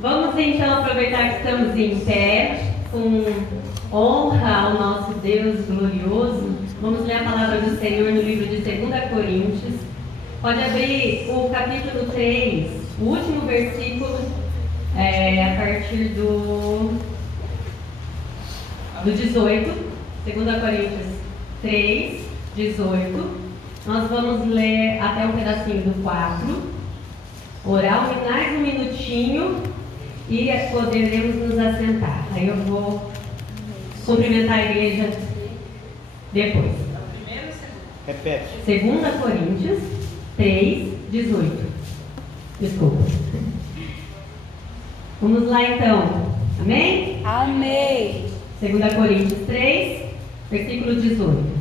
Vamos então aproveitar que estamos em pé, com honra ao nosso Deus glorioso. Vamos ler a palavra do Senhor no livro de 2 Coríntios. Pode abrir o capítulo 3, o último versículo, a partir do 18. 2 Coríntios 3, 18. Nós vamos ler até um pedacinho do 4. Orar mais um minutinho e poderemos nos assentar. Aí eu vou cumprimentar a igreja depois. Repete. 2 Coríntios 3, 18. Desculpa. Vamos lá então. Amém? Amém. 2 Coríntios 3, versículo 18.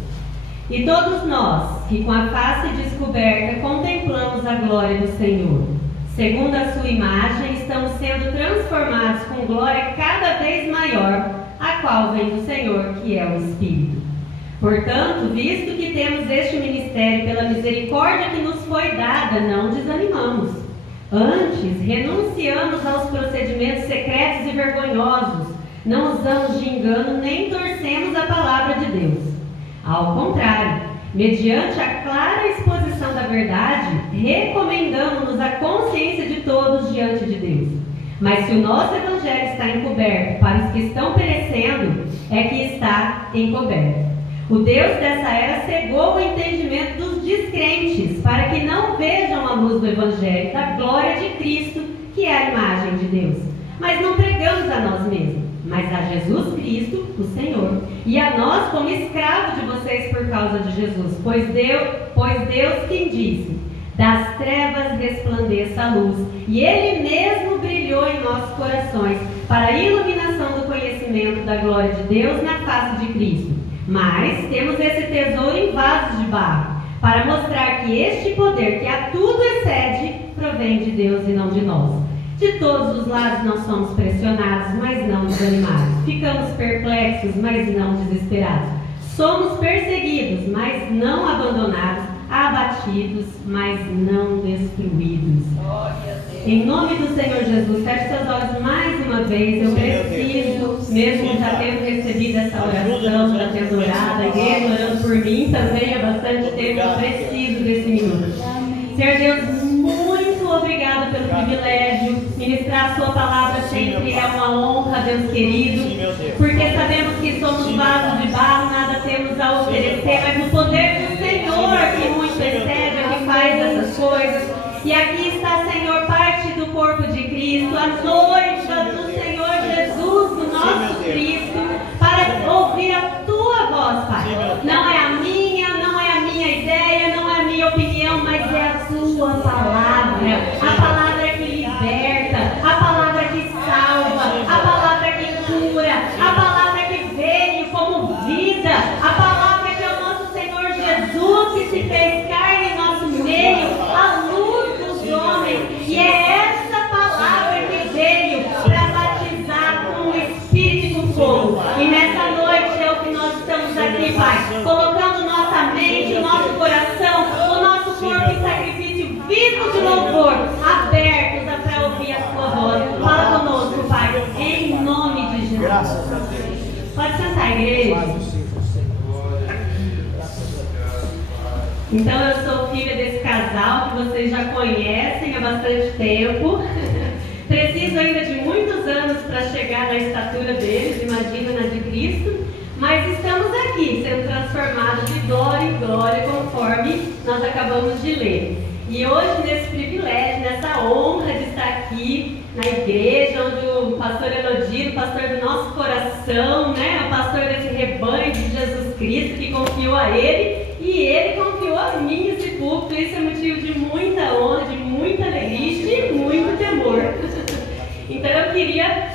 E todos nós, que com a face descoberta contemplamos a glória do Senhor, segundo a sua imagem, estamos sendo transformados com glória cada vez maior, a qual vem do Senhor, que é o Espírito. Portanto, visto que temos este ministério pela misericórdia que nos foi dada, não desanimamos. Antes, renunciamos aos procedimentos secretos e vergonhosos, não usamos de engano nem torcemos a palavra de Deus. Ao contrário, mediante a clara exposição da verdade, recomendamos-nos a consciência de todos diante de Deus. Mas se o nosso evangelho está encoberto para os que estão perecendo, é que está encoberto. O Deus dessa era cegou o entendimento dos descrentes, para que não vejam a luz do evangelho da glória de Cristo, que é a imagem de Deus. Mas não pregamos a nós mesmos, mas a Jesus Cristo, o Senhor, e a nós como escravos de vocês por causa de Jesus, pois Deus quem disse, das trevas resplandeça a luz, e Ele mesmo brilhou em nossos corações, para a iluminação do conhecimento da glória de Deus na face de Cristo. Mas temos esse tesouro em vasos de barro, para mostrar que este poder que a tudo excede, provém de Deus e não de nós. De todos os lados não somos pressionados, mas não desanimados. Ficamos perplexos, mas não desesperados. Somos perseguidos, mas não abandonados. Abatidos, mas não destruídos. Em nome do Senhor Jesus, feche seus olhos mais uma vez. Eu preciso, mesmo já tendo recebido essa oração, já tendo orado, a igreja orando por mim também há bastante tempo, eu preciso desse minuto. Senhor Deus, muito obrigada pelo privilégio. Ministrar a sua palavra sempre é uma honra, Deus querido, porque sabemos que somos vasos de barro, nada temos a oferecer, mas o poder do Senhor que muito excede, é que faz essas coisas. E aqui está, Senhor, parte do corpo de Cristo, a noiva do Senhor Jesus, do nosso Cristo, para ouvir a tua voz, Pai. Não é a minha, não é a minha ideia, não é a minha opinião, mas é a tua palavra, a palavra que liberta, a palavra que salva, a palavra que cura, a palavra que veio como vida, a palavra que é o nosso Senhor Jesus que se fez carne em nosso meio, a luz dos homens, e é essa palavra que veio para batizar com o Espírito e com fogo. E nessa noite é o que nós estamos aqui, Pai, colocando nossa mente, o nosso coração, o nosso corpo em sacrifício vivo de louvor, abertos para ouvir a sua voz. Fala conosco, Pai, em nome de Jesus. Graças a Deus. Pode sentar, igreja. Então eu sou filha desse casal que vocês já conhecem há bastante tempo. Preciso ainda de muitos anos para chegar na estatura deles, imagina na de Cristo. Mas estamos aqui, sendo transformados de glória em glória, conforme nós acabamos de ler. E hoje, nesse privilégio, nessa honra de estar aqui na igreja, onde o pastor Elodiro, o pastor do nosso coração, né, o pastor desse rebanho de Jesus Cristo, que confiou a ele, e ele confiou a mim esse púlpito. Isso é motivo de muita honra, de muita alegria e de muito temor. Então eu queria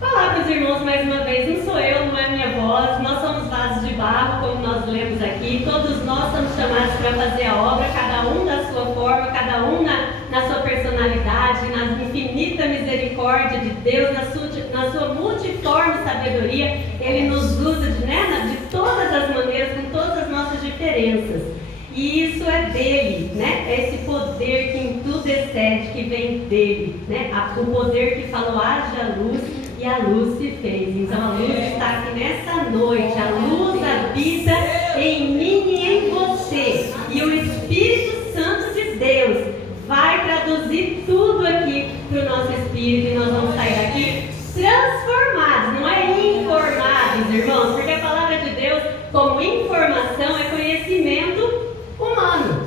falar para os irmãos mais uma vez, não sou eu, não é minha voz, nós somos vasos de barro, como nós lemos aqui, todos nós somos chamados para fazer a obra, cada um da sua forma, cada um na sua personalidade, na infinita misericórdia de Deus, na sua multiforme sabedoria. Ele nos usa de todas as maneiras, com todas as nossas diferenças. E isso é dele, né? É esse poder que em tudo excede, que vem dele, né? O poder que falou, haja luz, e a luz se fez. Então a luz está aqui nessa noite. A luz habita em mim e em você. E o Espírito Santo de Deus vai traduzir tudo aqui para o nosso espírito. E nós vamos sair daqui transformados, não é informados, irmãos. Porque a palavra de Deus, como informação, é conhecimento humano.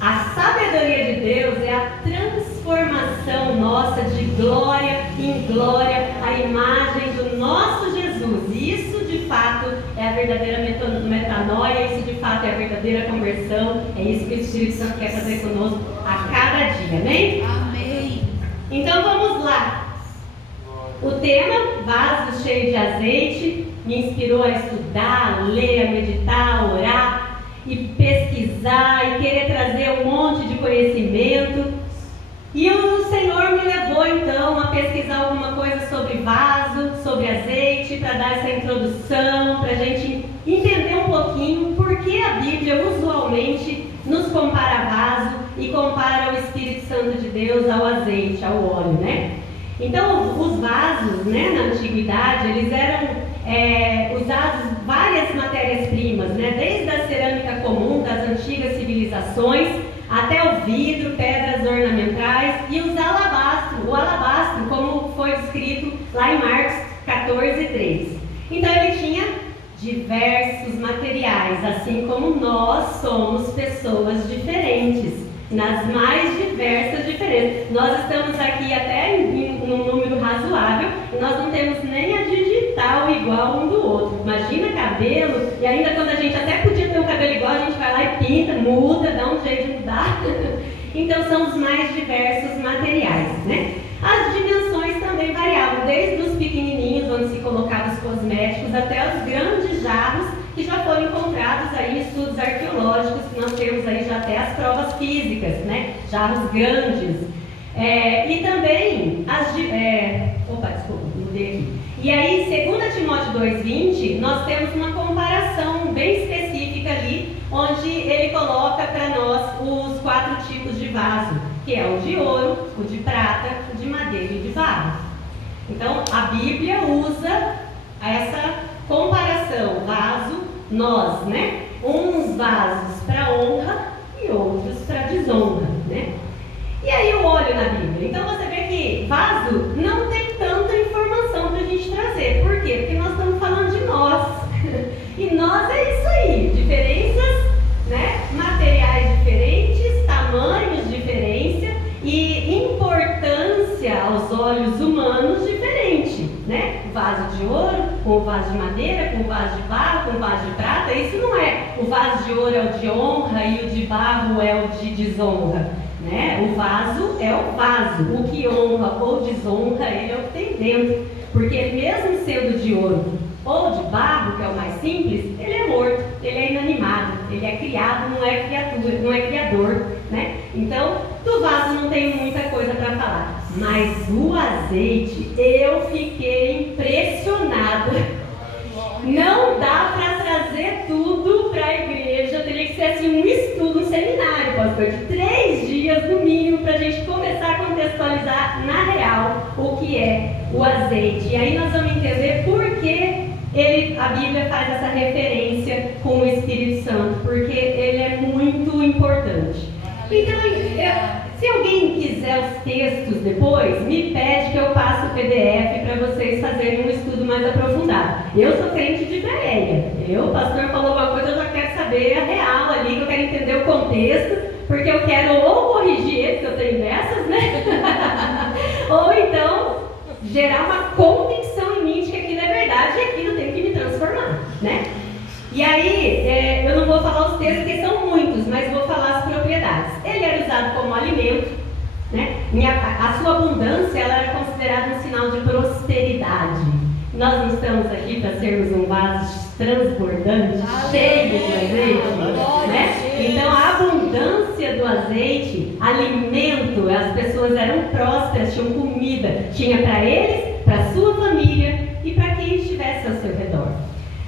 A sabedoria de Deus é a transformação nossa de glória em glória, a imagem do nosso Jesus. E isso de fato é a verdadeira metanoia, isso de fato é a verdadeira conversão. É isso que o Espírito Santo quer fazer conosco a cada dia, amém? Amém. Então vamos lá. O tema, vaso cheio de azeite, me inspirou a estudar, a ler, a meditar, a orar e pesquisar e querer trazer um monte de conhecimento. E o Senhor me levou então a pesquisar alguma coisa sobre vaso, sobre azeite, para dar essa introdução, para a gente entender um pouquinho por que a Bíblia usualmente nos compara a vaso e compara o Espírito Santo de Deus ao azeite, ao óleo, né? Então, os vasos, né, na antiguidade, eles eram usados várias matérias-primas, né? Desde a cerâmica comum das antigas civilizações até o vidro, pedras ornamentais e o alabastro, como foi descrito lá em Marcos 14:3. Então ele tinha diversos materiais, assim como nós somos pessoas diferentes, nas mais diversas diferenças. Nós estamos aqui até num número razoável e nós não temos nem a digital igual um do outro. Imagina cabelo, e ainda quando a gente até podia ter um cabelo igual, a gente vai lá e pinta, muda, dá um jeito de mudar. Então são os mais diversos materiais, né? As dimensões também variavam, desde os pequenininhos, onde se colocavam os cosméticos, até os grandes jarros, que já foram encontrados aí em estudos arqueológicos, que nós temos aí já até as provas físicas, né? Jarros grandes. E também mudei aqui. E aí, 2 Timóteo 2:20, nós temos uma comparação bem específica ali, onde ele coloca para nós os 4 tipos de vaso, que é o de ouro, o de prata, o de madeira e o de barro. Então, a Bíblia usa essa comparação, vaso, nós, né? Uns vasos para honra e outros para desonra, né? E aí o óleo na Bíblia. Então você vê que vaso não tem tanta informação para a gente trazer. Por quê? Porque nós estamos falando de nós. E nós é isso aí, diferenças, né? Materiais diferentes, tamanhos diferentes e importância aos olhos humanos diferente, né? Vaso de ouro com o vaso de madeira, com o vaso de barro, com o vaso de prata. Isso não é o vaso de ouro é o de honra e o de barro é o de desonra, né? O vaso é o vaso, o que honra ou desonra ele é o que tem dentro, porque mesmo sendo de ouro ou de barro, que é o mais simples, ele é morto, ele é inanimado, ele é criado, não é criatura, não é criador, né? Então, do vaso não tenho muita coisa para falar, mas o azeite, eu fiquei impressionada. Não dá para trazer tudo para a igreja, teria que ser assim um estudo, um seminário, pastor, de 3 dias no mínimo, para a gente começar a contextualizar na real o que é o azeite. E aí nós vamos entender por que a Bíblia faz essa referência com o Espírito Santo, porque ele é muito importante. Então, se alguém quiser os textos depois, me pede que eu passe o PDF para vocês fazerem um estudo mais aprofundado. Eu sou crente de Bereia. O pastor falou alguma coisa, eu já quero saber a real ali, que eu quero entender o contexto, porque eu quero ou corrigir ele, que eu tenho dessas, né? Ou então gerar uma convicção em mim de que aquilo é verdade e aquilo tem que me transformar, né? E aí, eu não vou falar os textos, porque são muitos, mas vou falar as propriedades. Ele era usado como alimento, né? A sua abundância ela era considerada um sinal de prosperidade. Nós não estamos aqui para sermos um vaso transbordante, cheio de azeite, né? Então, a abundância do azeite, alimento, as pessoas eram prósperas, tinham comida, tinha para eles, para a sua família e para quem estivesse ao seu redor.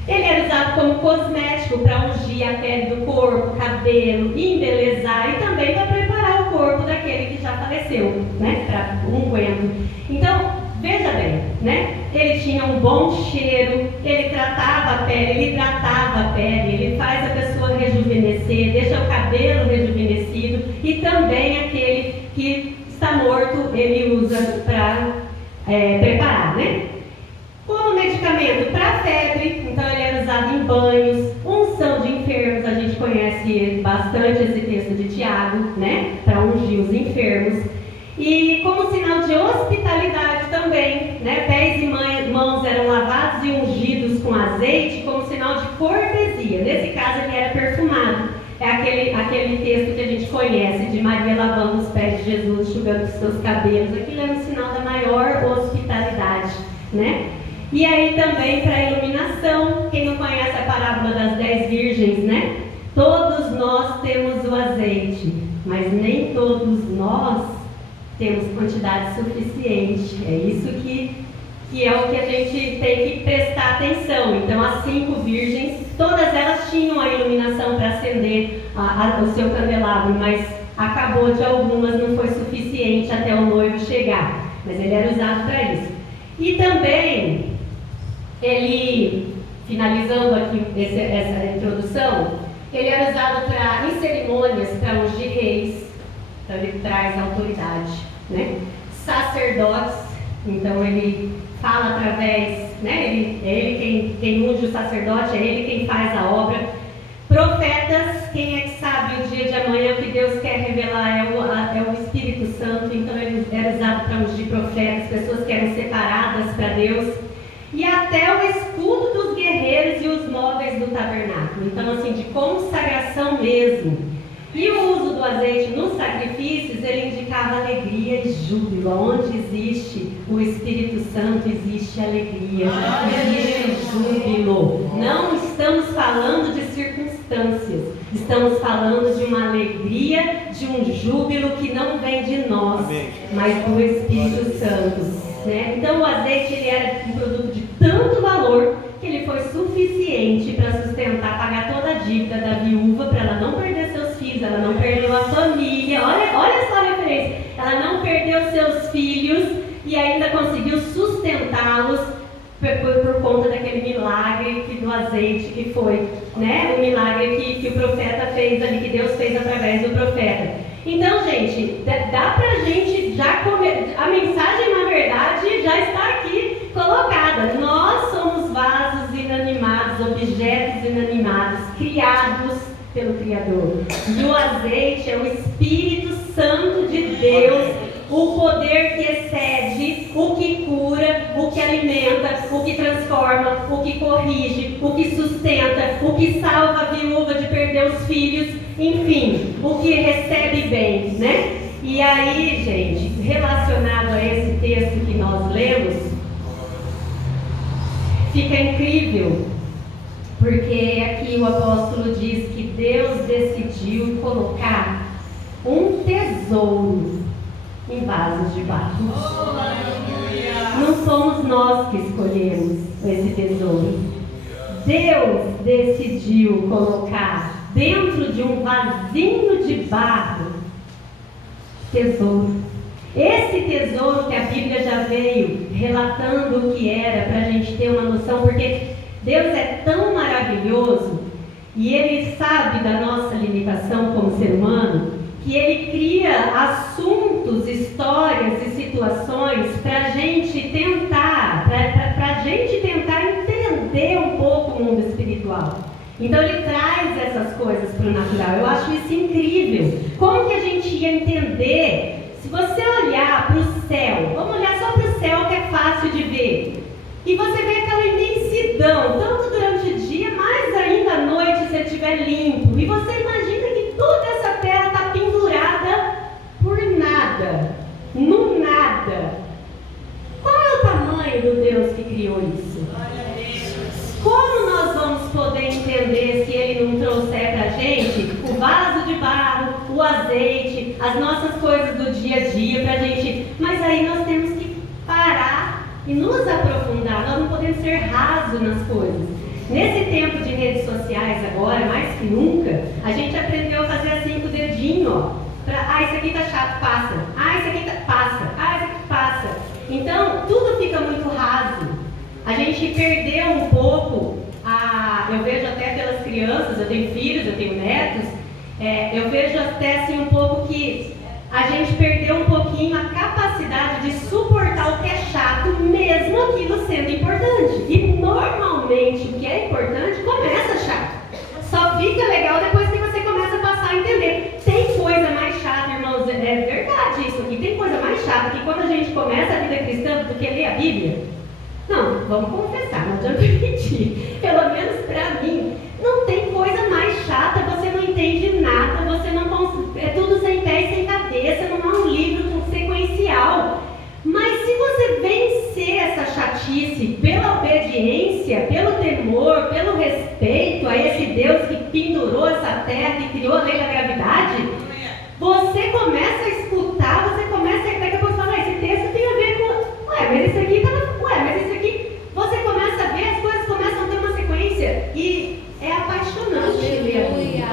Ele era usado como cosmético para ungir a pele do corpo, cabelo, embelezar e também para preparar o corpo daquele que já faleceu, né? Para unguento. Então, veja bem, né? Ele tinha um bom cheiro, ele tratava a pele, ele hidratava a pele, ele faz a pessoa rejuvenescer, deixa o cabelo rejuvenescido e também aquele que está morto, ele usa para preparar, né? Como medicamento para febre, então ele era usado em banhos, unção de enfermos, a gente conhece bastante esse texto de Tiago, né? Para ungir os enfermos. E como sinal de hospitalidade também, né? Pés e mãos eram lavados e ungidos com azeite como sinal de cortesia. Nesse caso ele era perfumado. É aquele texto que a gente conhece de Maria lavando os pés de Jesus, enxugando os seus cabelos. Aquilo era um sinal da maior hospitalidade, né? E aí também para iluminação, quem não conhece a parábola das 10 virgens, né? Todos nós temos o azeite, mas nem todos nós temos quantidade suficiente. É isso que é o que a gente tem que prestar atenção. Então as 5 virgens, todas elas tinham a iluminação para acender o seu candelabro, mas acabou de algumas, não foi suficiente até o noivo chegar. Mas ele era usado para isso. E também, ele, finalizando aqui essa introdução, ele era usado em cerimônias para ungir reis, então ele traz autoridade, né? Sacerdotes, então ele fala através, né? É ele quem unge o sacerdote, é ele quem faz a obra. Profetas, quem é que sabe o dia de amanhã que Deus quer revelar? É o Espírito Santo, então ele era usado para ungir profetas, pessoas que eram separadas para Deus. E até o escudo dos guerreiros e os móveis do tabernáculo, então assim, de consagração mesmo. E o uso do azeite nos sacrifícios, ele indicava alegria e júbilo. Onde existe o Espírito Santo, existe alegria, existe júbilo. Não estamos falando de circunstâncias, estamos falando de uma alegria, de um júbilo que não vem de nós, mas do Espírito Santo. Né? Então o azeite ele era um produto de tanto valor que ele foi suficiente para sustentar, pagar toda a dívida da viúva, para ela não perder seus filhos, ela não perdeu a família, olha só a referência, ela não perdeu seus filhos e ainda conseguiu sustentá-los por conta daquele milagre do azeite que foi, né? O milagre que o profeta fez ali, que Deus fez através do profeta. Então, gente, dá pra gente já comer. A mensagem, na verdade, já está aqui colocada. Nós somos vasos inanimados, objetos inanimados, criados pelo Criador. E o azeite é o Espírito Santo de Deus, o poder que excede, o que cura, o que alimenta, o que transforma, o que corrige, o que sustenta, o que salva a viúva de perder os filhos, enfim, o que recebe bem, né? E aí, gente, relacionado a esse texto que nós lemos, fica incrível, porque aqui o apóstolo diz que Deus decidiu colocar um tesouro em vasos de barro. Não somos nós que escolhemos esse tesouro. Deus decidiu colocar dentro de um vasinho de barro tesouro. Esse tesouro que a Bíblia já veio relatando o que era, para a gente ter uma noção, porque Deus é tão maravilhoso e Ele sabe da nossa limitação como ser humano, que Ele cria assuntos, histórias e situações para a gente tentar, entender um pouco o mundo espiritual. Então Ele traz essas coisas para o natural. Eu acho isso incrível. Como que a gente ia entender? Se você olhar para o céu, vamos olhar só para o céu que é fácil de ver, e você vê aquela imensidão, tanto durante o dia, mais ainda à noite se estiver limpo, e você imagina que toda essa terra está pendurada por nada, no nada. Qual é o tamanho do Deus que criou isso? Como nós vamos poder entender se Ele não trouxer para a gente o vaso de barro, o azeite, as nossas coisas do dia a dia para a gente? Mas aí nós temos que parar e nos aprofundar. Nós não podemos ser rasos nas coisas. Nesse tempo de redes sociais agora, mais que nunca, a gente aprendeu a fazer assim com o dedinho, ó. Isso aqui tá chato, passa. Isso aqui passa. Isso aqui passa. Então, tudo fica muito raso. A gente perdeu um pouco, eu vejo até pelas crianças, eu tenho filhos, eu tenho netos, eu vejo até assim um pouco que a gente perdeu um pouquinho a capacidade de suportar o que é chato, mesmo aquilo sendo importante. E normalmente o que é importante começa chato. Só fica legal depois que você começa a passar a entender. Tem coisa mais chata, irmãos, é verdade isso aqui, tem coisa mais chata que quando a gente começa a vida cristã do que ler a Bíblia. Não, vamos confessar, não adianta mentir. Pelo menos pra mim, não tem coisa mais chata, você não entende nada, você não é tudo sem pé e sem cabeça, não é um livro sequencial. Mas se você vencer essa chatice pela obediência, pelo temor, pelo respeito a esse Deus que pendurou essa terra e criou a lei da gravidade, você começa a escutar, você começa a daqui a pouco falar, esse texto tem a ver com, mas isso aqui mas isso aqui, você começa a ver, as coisas começam a ter uma sequência e é apaixonante ler a Bíblia.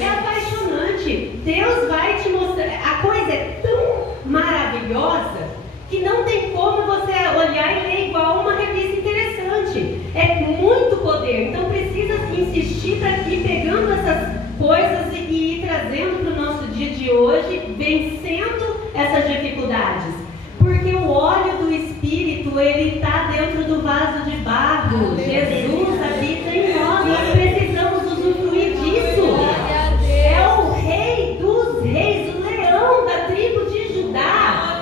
É apaixonante. Deus vai te mostrar, a coisa é tão maravilhosa que não tem como você olhar e ler igual uma revista interessante. É muito poder, então precisa insistir para ir pegando essas coisas e ir trazendo para o nosso dia de hoje, vencendo essas dificuldades. Porque o óleo do Espírito, ele está dentro do vaso de barro. Jesus habita em nós precisamos usufruir disso. É o Rei dos Reis, o leão da tribo de Judá,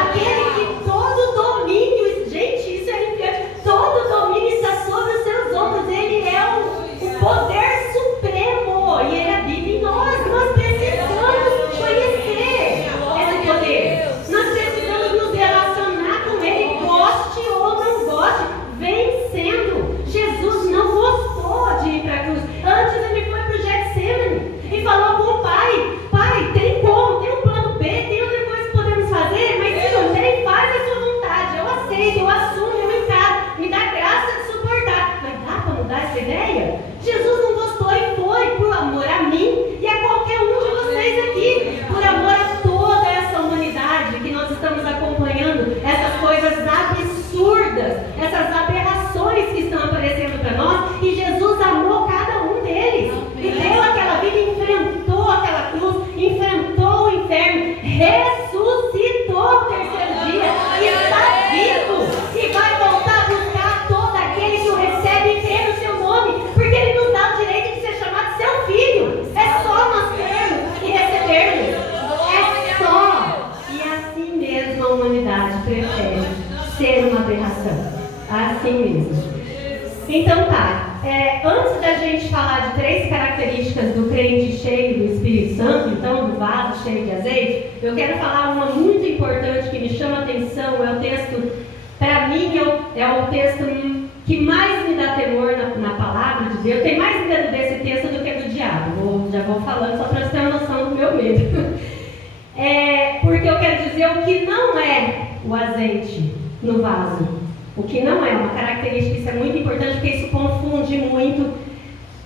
aquele que todo domínio, gente, isso é arrepiante, todo domínio está sobre os seus ombros. Ele é o poder supremo e ele habita em nós. Nós precisamos conhecer esse poder. Nós precisamos nos relacionar com ele, goste ou não goste, vencendo. Jesus não gostou de ir para a cruz. Antes ele foi para o Getsemane e falou com o Pai: Pai, tem como? Tem um plano B? Tem outra coisa que podemos fazer? Mas se não tem, faz a sua vontade. Eu aceito, eu assumo, eu encaro. Me dá graça de suportar. Mas dá para mudar essa ideia? Jesus não gostou e foi por amor a mim e a qualquer um de vocês aqui. Por amor a toda essa humanidade que nós estamos acompanhando, essas coisas absurdas, essas aberrações que estão aparecendo para nós, e Jesus amou cada um deles e deu aquela vida, enfrentou aquela cruz, enfrentou o inferno, ressuscitou ao terceiro dia e está vivo e vai voltar a buscar todo aquele que o recebe e crê no seu nome, porque ele nos dá o direito de ser chamado seu filho. É só nós crermos e recebermos. É só. E assim mesmo a humanidade prefere ser uma aberração. Assim mesmo. Então tá. Antes da gente falar de 3 características do crente cheio do Espírito Santo, então do vaso cheio de azeite, eu quero falar uma muito importante que me chama a atenção. É o texto, para mim, é o texto que mais me dá temor na palavra de Deus. Tem mais medo desse texto do que do diabo. Já vou falando só para você ter uma noção do meu medo. Porque eu quero dizer o que não é o azeite no vaso. O que não é uma característica, isso é muito importante, porque isso confunde muito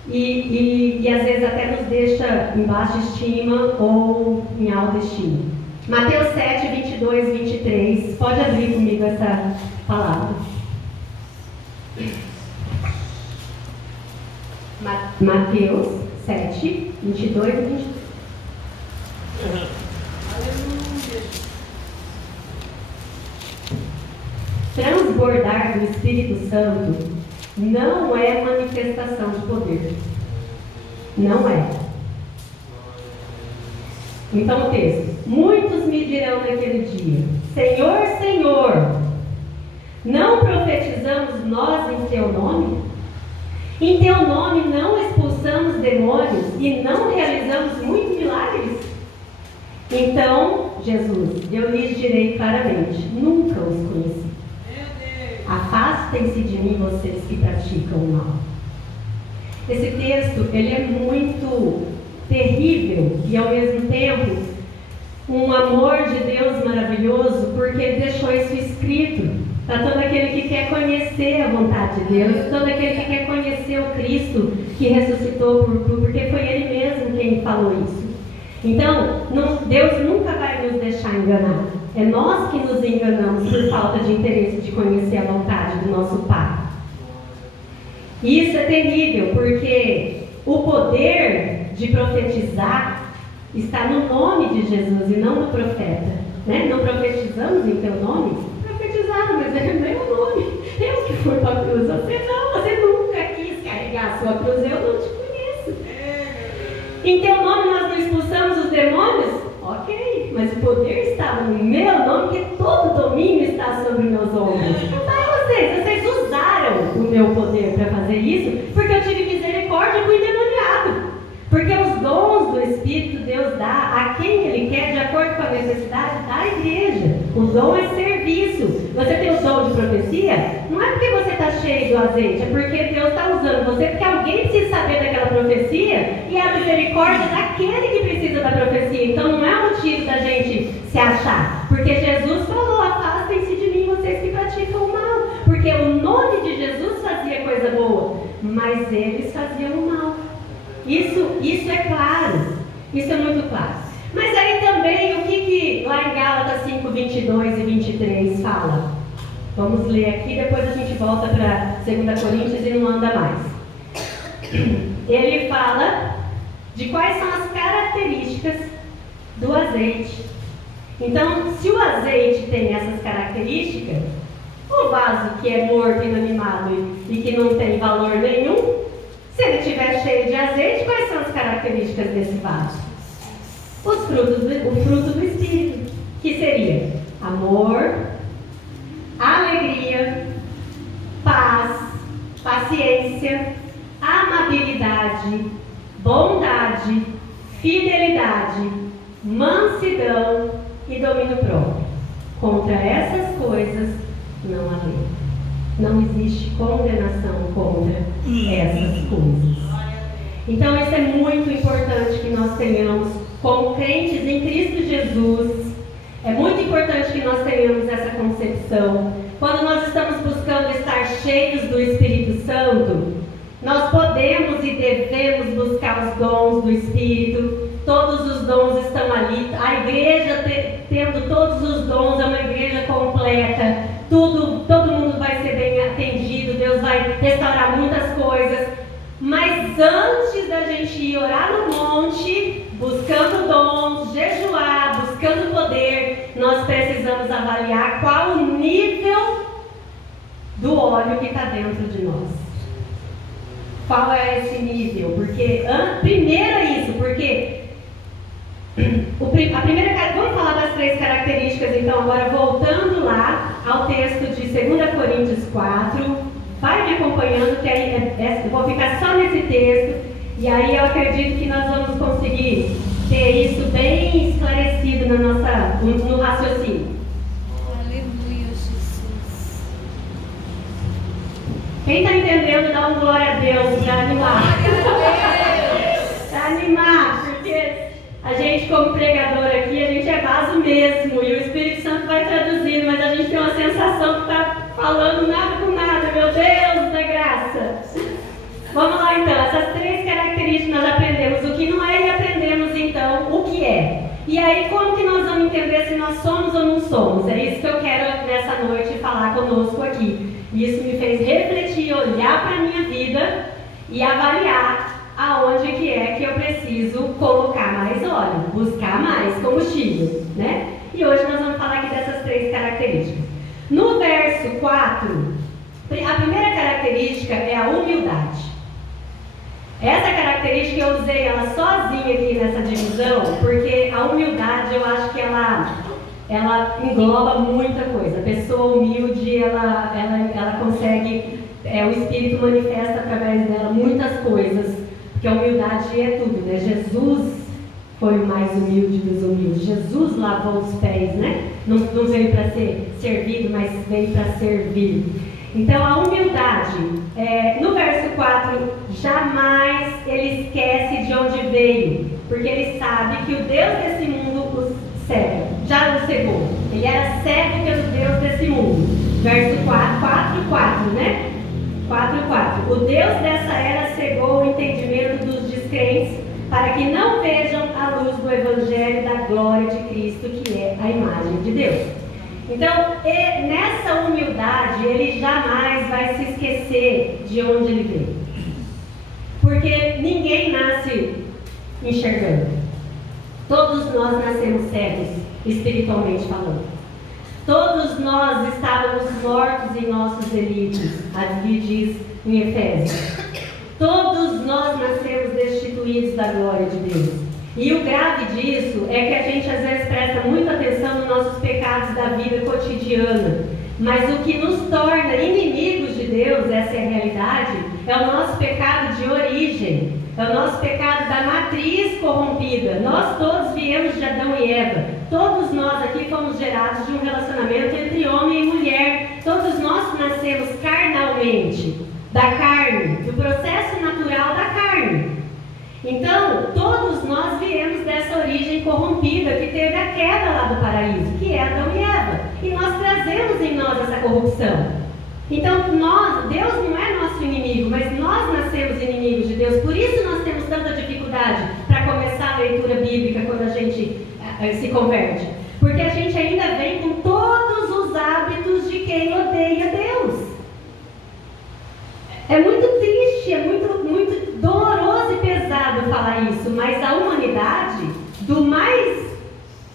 e às vezes até nos deixa em baixa estima ou em alta estima. Mateus 7, 22, 23. Pode abrir comigo essa palavra. Mateus 7, 22 e 23. Transbordar do Espírito Santo não é manifestação de poder. Não é. Então o texto: muitos me dirão naquele dia: Senhor, Senhor, não profetizamos nós em teu nome? Em teu nome não expulsamos demônios e não realizamos muitos milagres? Então, Jesus, eu lhes direi claramente: nunca os conheci. Afastem-se de mim, vocês que praticam o mal. Esse texto, ele é muito terrível e ao mesmo tempo um amor de Deus maravilhoso, porque ele deixou isso escrito para todo aquele que quer conhecer a vontade de Deus, todo aquele que quer conhecer o Cristo que ressuscitou, porque foi Ele mesmo quem falou isso. Então, Deus nunca vai nos deixar enganar. É nós que nos enganamos por falta de interesse de conhecer a vontade do nosso Pai. E isso é terrível, porque o poder de profetizar está no nome de Jesus e não no profeta. Né? Não profetizamos em teu nome? Profetizaram, mas é meu nome. Eu que fui para a cruz. Você nunca quis carregar a sua cruz. Eu não te conheço. Em teu nome nós não expulsamos os demônios? Ok, mas o poder estava no meu nome, porque todo domínio está sobre meus ombros. Vocês usaram o meu poder para fazer isso, porque eu tive misericórdia com o endemoniado. Porque os dons do Espírito Deus dá a quem Ele quer, de acordo com a necessidade da igreja. O dom é serviço. Você tem o dom de profecia? Não é porque você está cheio do azeite, é porque Deus está usando você, porque alguém precisa saber daquela profecia e a misericórdia daquele que precisa da profecia. Então não é motivo da gente se achar. Porque Jesus falou: afastem-se de mim, vocês que praticam o mal. Porque o nome de Jesus fazia coisa boa, mas eles faziam o mal. Isso é claro, isso é muito claro. Mas aí também, o que lá em Gálatas 5, 22 e 23 fala? Vamos ler aqui, depois a gente volta para 2 Coríntios e não anda mais. Ele fala de quais são as características do azeite. Então, se o azeite tem essas características, o vaso que é morto, inanimado e que não tem valor nenhum, se ele estiver cheio de azeite, quais são as características desse vaso? O fruto do Espírito, que seria amor, alegria, paz, paciência, amabilidade, bondade, fidelidade, mansidão e domínio próprio. Contra essas coisas não há lei. Não existe condenação contra essas coisas. Então isso é muito importante que nós tenhamos como crentes em Cristo Jesus. É muito importante que nós tenhamos essa concepção. Quando nós estamos buscando estar cheios do Espírito Santo, nós podemos e devemos buscar os dons do Espírito. Todos os dons estão ali. A igreja tendo todos os dons é uma igreja completa. Todo mundo vai ser bem atendido. Deus vai restaurar muitas coisas. Mas antes da gente ir orar no monte, buscando dons, jejuar, buscando poder, nós precisamos avaliar qual o nível do óleo que está dentro de nós. Qual é esse nível? Porque primeiro é isso, porque vamos falar das 3 características, então, agora voltando lá ao texto de 2 Coríntios 4. Vai me acompanhando, que aí eu vou ficar só nesse texto, e aí eu acredito que nós vamos conseguir ter isso bem esclarecido no raciocínio. Aleluia, Jesus. Quem está entendendo, dá um glória a Deus para animar. Para animar, porque a gente, como pregador aqui, a gente é vaso mesmo, e o Espírito Santo vai traduzindo, mas a gente tem uma sensação que está falando nada com nada. Meu Deus da graça. Vamos lá então, essas 3 características nós aprendemos o que não é e aprendemos então o que é. E aí como que nós vamos entender se nós somos ou não somos? É isso que eu quero nessa noite falar conosco aqui. E isso me fez refletir, olhar para a minha vida e avaliar aonde que é que eu preciso colocar mais óleo, buscar mais combustível, né? E hoje nós vamos falar aqui dessas 3 características. No verso 4, a primeira característica é a humildade. Essa característica eu usei ela sozinha aqui nessa divisão, porque a humildade eu acho que ela engloba muita coisa. A pessoa humilde, ela consegue, o Espírito manifesta através dela muitas coisas, porque a humildade é tudo, né? Jesus foi o mais humilde dos humildes. Jesus lavou os pés, né? Não veio para ser servido, mas veio para servir. Então a humildade, no verso 4, jamais ele esquece de onde veio, porque ele sabe que o Deus desse mundo o cega, já o cegou. Ele era cego pelo Deus desse mundo. Verso 4, né? 4:4. O Deus dessa era cegou o entendimento dos descrentes para que não vejam a luz do Evangelho da glória de Cristo, que é a imagem de Deus. Então, nessa humildade, ele jamais vai se esquecer de onde ele veio. Porque ninguém nasce enxergando. Todos nós nascemos cegos, espiritualmente falando. Todos nós estávamos mortos em nossos delitos, ali diz em Efésios. Todos nós nascemos destituídos da glória de Deus. E o grave disso é que a gente às vezes presta muita atenção nos nossos pecados da vida cotidiana. Mas o que nos torna inimigos de Deus, essa é a realidade, é o nosso pecado de origem. É o nosso pecado da matriz corrompida. Nós todos viemos de Adão e Eva. Todos nós aqui fomos gerados de um relacionamento entre homem e mulher. Todos nós nascemos carnalmente, da carne, do processo natural da carne. Então, todos nós viemos dessa origem corrompida que teve a queda lá do paraíso, que é Adão e Eva. E nós trazemos em nós essa corrupção. Então, Deus não é nosso inimigo, mas nós nascemos inimigos de Deus. Por isso nós temos tanta dificuldade para começar a leitura bíblica quando a gente se converte. Porque a gente ainda vem com todos os hábitos de quem odeia Deus. É muito triste, é muito doloroso e pesado falar isso, mas a humanidade, do mais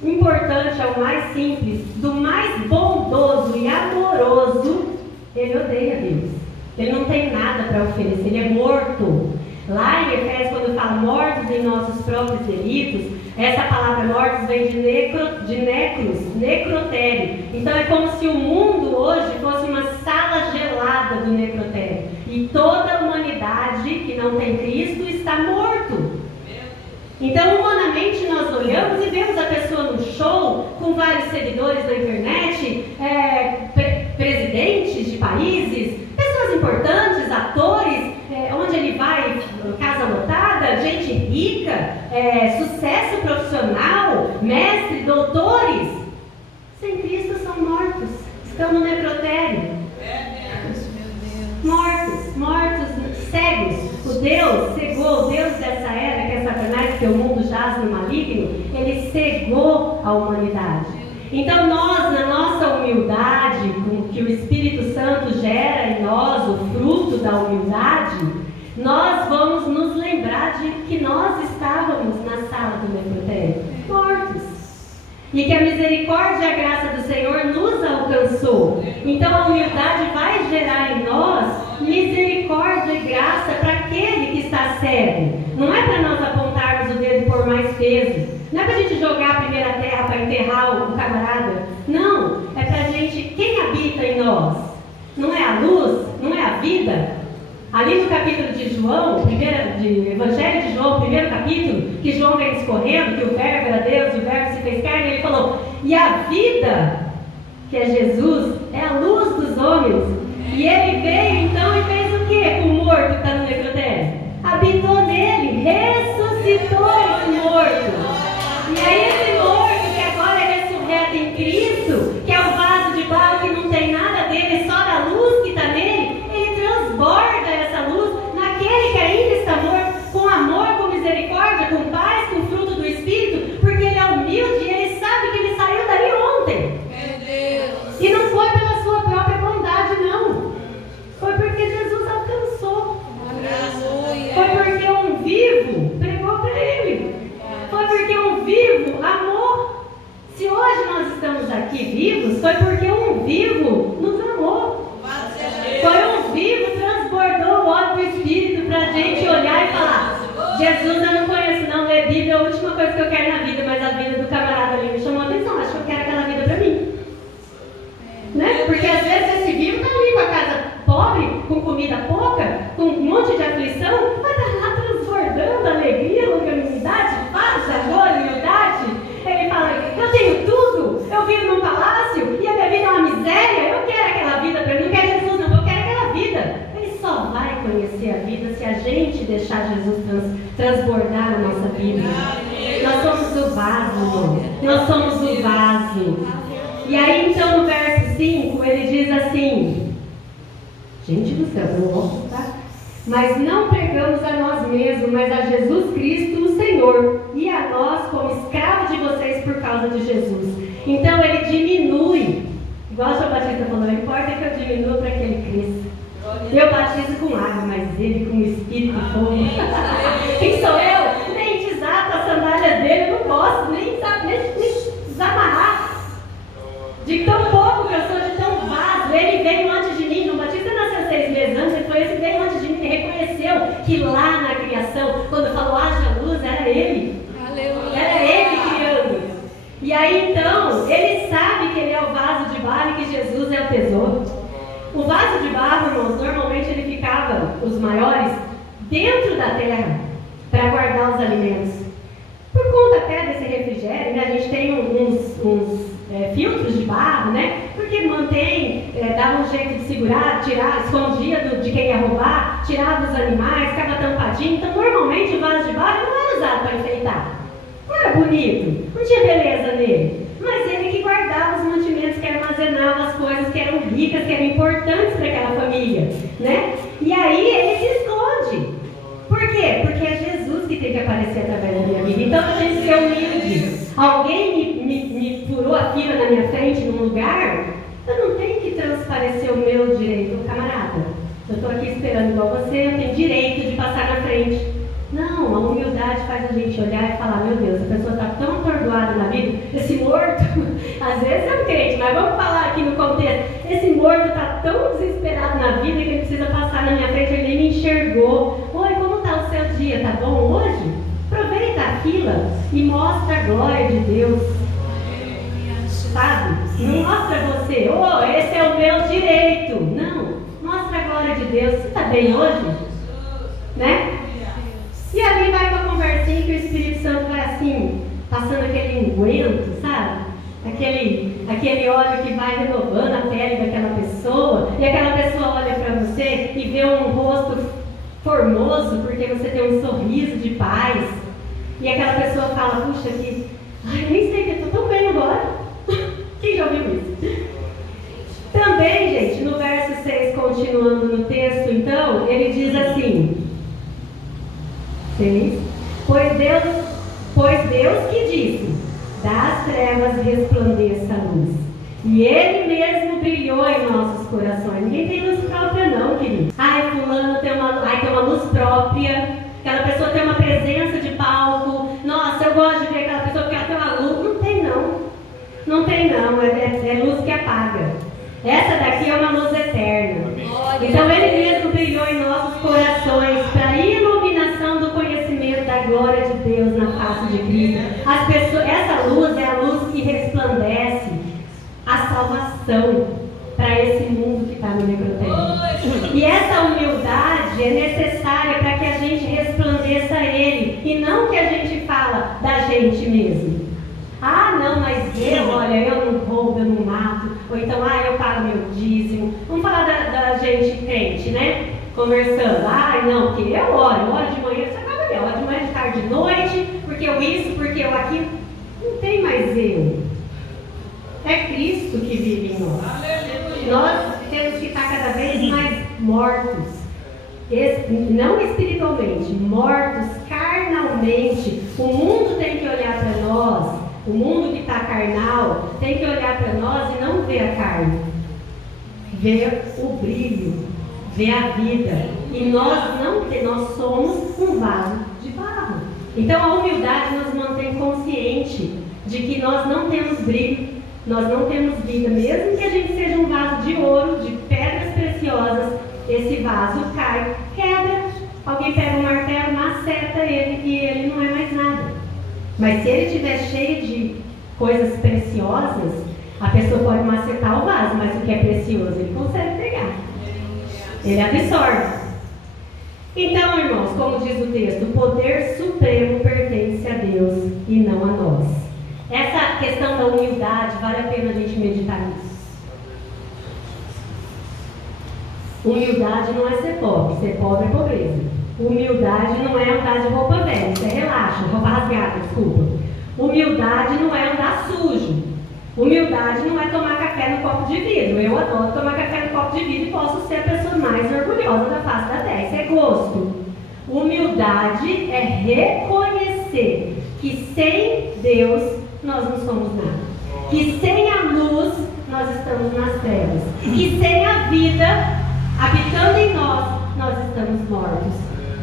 importante ao mais simples, do mais bondoso e amoroso, ele odeia Deus. Ele não tem nada para oferecer, ele é morto. Lá em Efésios, quando fala mortos em nossos próprios delitos, essa palavra mortos vem de necros, necrotério. Então é como se o mundo hoje fosse uma sala gelada do necrotério. E toda a humanidade que não tem Cristo está morto. Então, humanamente, nós olhamos e vemos a pessoa no show, com vários seguidores na internet, presidentes de países, pessoas importantes, atores, onde ele vai, casa lotada, gente rica, sucesso profissional, mestre, doutores. Sem Cristo são mortos, estão no necrotério. Mortos, cegos. O Deus cegou, o Deus dessa era, que é Satanás, que o mundo jaz no maligno, ele cegou a humanidade. Então nós, na nossa humildade, com que o Espírito Santo gera em nós, o fruto da humildade, nós vamos nos lembrar de que nós estávamos na sala do necrotério, mortos. E que a misericórdia e a graça do Senhor nos alcançou. Então a humildade vai gerar em nós misericórdia e graça para aquele que está cego. Não é para nós apontarmos o dedo e pôr mais peso. Não é para a gente jogar a primeira terra para enterrar o camarada. Não, é para a gente, quem habita em nós? Não é a luz? Não é a vida? Ali no capítulo de João, Evangelho de João, primeiro capítulo, que João vem discorrendo, que o verbo era Deus, e o verbo se fez carne, ele falou, e a vida, que é Jesus, é a luz dos homens. E ele veio então e fez o quê com o morto que está no necrotério? Habitou nele, ressuscitou esse morto. E aí esse morto que agora é ressurreto em Cristo, que é o vaso de barro que não tem nada dele, só da luz que está nele, ele transborda essa luz naquele que ainda está morto, com amor, com misericórdia, com paz, com fruto do Espírito, porque ele é humilde e ele sabe que ele saiu dali ontem. Meu Deus. E não foi pela sua própria bondade, não. Foi porque Jesus alcançou. Aleluia. Foi porque um vivo pregou para ele. Foi porque um vivo amou. Se hoje nós estamos aqui vivos, foi porque um vivo nos amou. Foi um vivo transbordou o ódio do Espírito para a gente olhar e falar: Jesus eu não conheço, não, ler Bíblia é a última coisa que eu quero na vida, mas a vida do camarada ali me chamou a atenção, acho que eu quero aquela vida para mim. Né? Porque às vezes esse vivo está ali com a casa pobre, com comida pouca, com um monte de aflição, mas está lá transbordando alegria, longanimidade, paz, amor, humildade. Ele fala: eu tenho tudo, eu vivo num palácio e a minha vida é uma miséria, eu quero aquela vida para mim, não quero Jesus não, eu quero aquela vida. Ele só vai conhecer a vida se a gente deixar Jesus transbordar a nossa vida. Nós somos o vaso, irmão. Nós somos o vaso. E aí então no verso 5 ele diz assim, Gente do céu, meu óculos, tá? Mas não pregamos a nós mesmos, mas a Jesus Cristo, o Senhor, e a nós como escravos de vocês por causa de Jesus. Então ele diminui, igual o João Batista falou, não importa que eu diminua para que ele cresça. Eu batizo com água, mas ele com o Espírito e fogo. Quem sou eu? Nem desato a sandália dele, eu não posso nem desamarrar. De tão pouco que eu sou, de tão vaso. Ele veio antes de mim. João Batista nasceu 6 meses antes, ele foi esse que veio antes de mim. Ele reconheceu que lá na criação, quando falou haja luz, era ele. Aleluia. Era ele criando. E aí então, ele sabe que ele é o vaso de barro e que Jesus é o tesouro. O vaso de barro, irmãos, normalmente ele ficava, os maiores, dentro da terra, para guardar os alimentos. Por conta até desse refrigério, né, a gente tem uns filtros de barro, né? Porque mantém, dava um jeito de segurar, tirar, escondia de quem ia roubar, tirava dos animais, ficava tampadinho. Então, normalmente o vaso de barro não era usado para enfeitar. Não era bonito, não tinha beleza nele. Mas ele que guardava os mantimentos, que armazenava as coisas que eram ricas, que eram importantes para aquela família, né? E aí ele se esconde. Por quê? Porque é Jesus que tem que aparecer através da minha vida. Então eu tenho que ser humilde. Alguém me furou a fila na minha frente num lugar, eu não tenho que transparecer o meu direito, camarada. Eu estou aqui esperando igual você, eu tenho direito de passar na frente. Não, a humildade faz a gente olhar e falar, meu Deus, a pessoa está tão atordoada na vida, esse morto, às vezes é um crente, mas vamos falar aqui no contexto, esse morto está tão desesperado na vida que ele precisa passar na minha frente, ele nem me enxergou. Oi, como está o seu dia? Tá bom hoje? Aproveita a fila e mostra a glória de Deus. Sabe? Não mostra você, esse é o meu direito. Não, mostra a glória de Deus. Você está bem hoje? Né? E ali vai uma conversinha que o Espírito Santo vai assim, passando aquele unguento, sabe? Aquele óleo que vai renovando a pele daquela pessoa, e aquela pessoa olha para você e vê um rosto formoso, porque você tem um sorriso de paz, e aquela pessoa fala, puxa, nem sei que eu estou tão bem agora. Quem já ouviu isso? Também, gente, no verso 6, continuando no texto, então, ele diz assim, 6, pois Deus que disse, das trevas resplandeça a luz, e Ele mesmo brilhou em nossos corações. Ninguém tem luz própria não, querido. Fulano tem uma luz própria, aquela pessoa tem uma presença de palco, nossa, eu gosto de ver aquela pessoa porque ela tem uma luz. Não tem não, é luz que apaga. Essa daqui é uma luz eterna. Então Ele mesmo brilhou em nossos corações para a iluminação do conhecimento da glória de Deus na face de Cristo. Essa luz é a luz que resplandece a salvação para esse mundo que está no necrotério. E essa humildade é necessária para que a gente resplandeça a Ele, e não que a gente fala da gente mesmo. Não, mas eu não roubo, eu não mato. Ou então, eu pago meu dízimo. Vamos falar da gente crente, né? Conversando. Não, porque eu oro de manhã, você acaba ali, oro de manhã, de tarde, de noite, porque eu isso, porque eu aquilo. Não tem mais eu. É Cristo que vive em nós. Nós temos que estar cada vez mais mortos. Não espiritualmente, mortos carnalmente. O mundo tem que olhar para nós. O mundo que está carnal tem que olhar para nós e não ver a carne, ver o brilho, ver a vida. E nós somos um vaso de barro. Então a humildade nos mantém consciente de que nós não temos brilho, nós não temos vida. Mesmo que a gente seja um vaso de ouro, de pedras preciosas, esse vaso cai, quebra. Alguém pega um martelo, maceta ele e ele não é mais nada. Mas se ele estiver cheio de coisas preciosas, a pessoa pode macetar o vaso, mas o que é precioso ele consegue pegar. Ele absorve. Então, irmãos, como diz o texto, o poder supremo pertence a Deus e não a nós. Essa questão da humildade, vale a pena a gente meditar nisso. Humildade não é ser pobre é pobreza. Humildade não é andar de roupa velha, isso é relaxa, roupa rasgada, desculpa. Humildade não é andar sujo. Humildade não é tomar café no copo de vidro. Eu adoro tomar café no copo de vidro e posso ser a pessoa mais orgulhosa da face da terra. Isso é gosto. Humildade é reconhecer que sem Deus nós não somos nada. Que sem a luz nós estamos nas trevas. Que sem a vida habitando em nós, nós estamos mortos.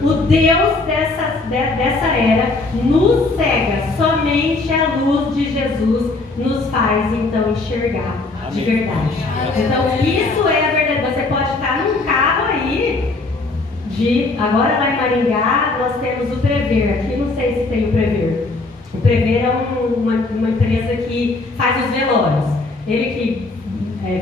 O Deus dessa era nos cega. Somente a luz de Jesus nos faz então enxergar de verdade. Então isso é a verdade. Você pode estar num carro aí agora lá em Maringá nós temos o Prever. Aqui não sei se tem o Prever. O Prever é uma empresa que faz os velórios. Ele que